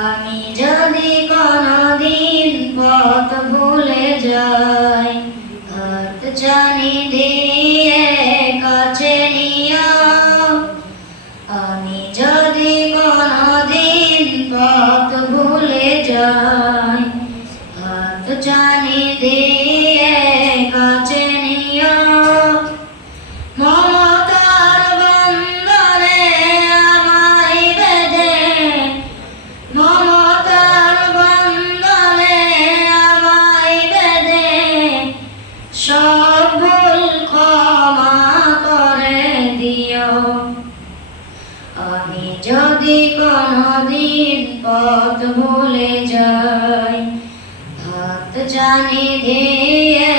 আমি যদি কোনদিন পথ ভুলে যাই হাত জানি দিয়ে সব ভুল ক্ষমা করে দিও। আমি যদি কোনদিন পথ ভুলে যাই, হাত জানি দিয়ে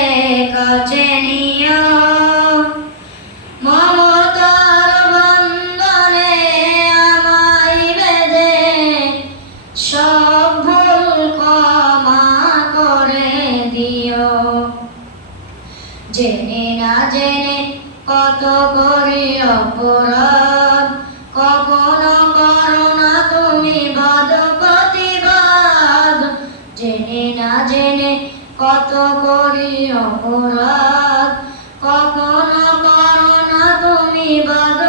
কাছে বেঁধে সব ভুল করে না জেনে কত করি অপরাধ? কখনো করো না তুমি বাদ প্রতিবাদ জেনে না জেনে কত করি অপরাধ? কখনো করো না তুমি বাদ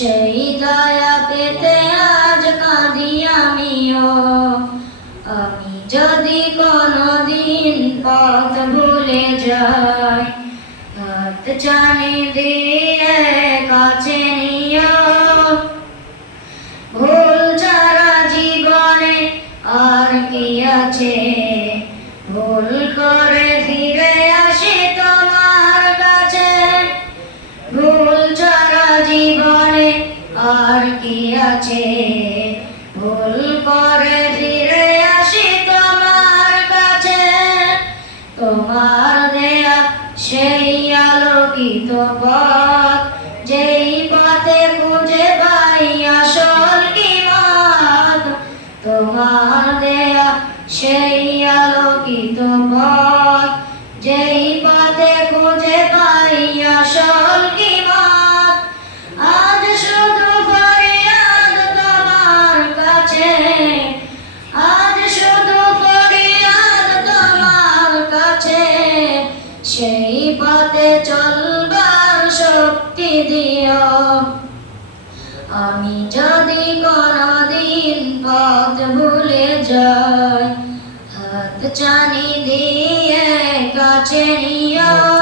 সেই দয়া পেতে আজ কাঁদি আমিও। আমি যদি কোনদিন পথ ভুলে যাই হাত জানে দিয়ে আছে। ভুল করে ফিরে আসি তোমার কাছে। তোমার দেয়া সেই আলোকিত পথ, যেই পথে খুঁজে পাই আসল কি মত তোমার দেয়া সেই আলোকিত পথ সেই পথে চলবার শক্তি দিও। আমি যদি কোনদিন পথ ভুলে যাই, হাত চানি দিয়ে কাছে নিয়ে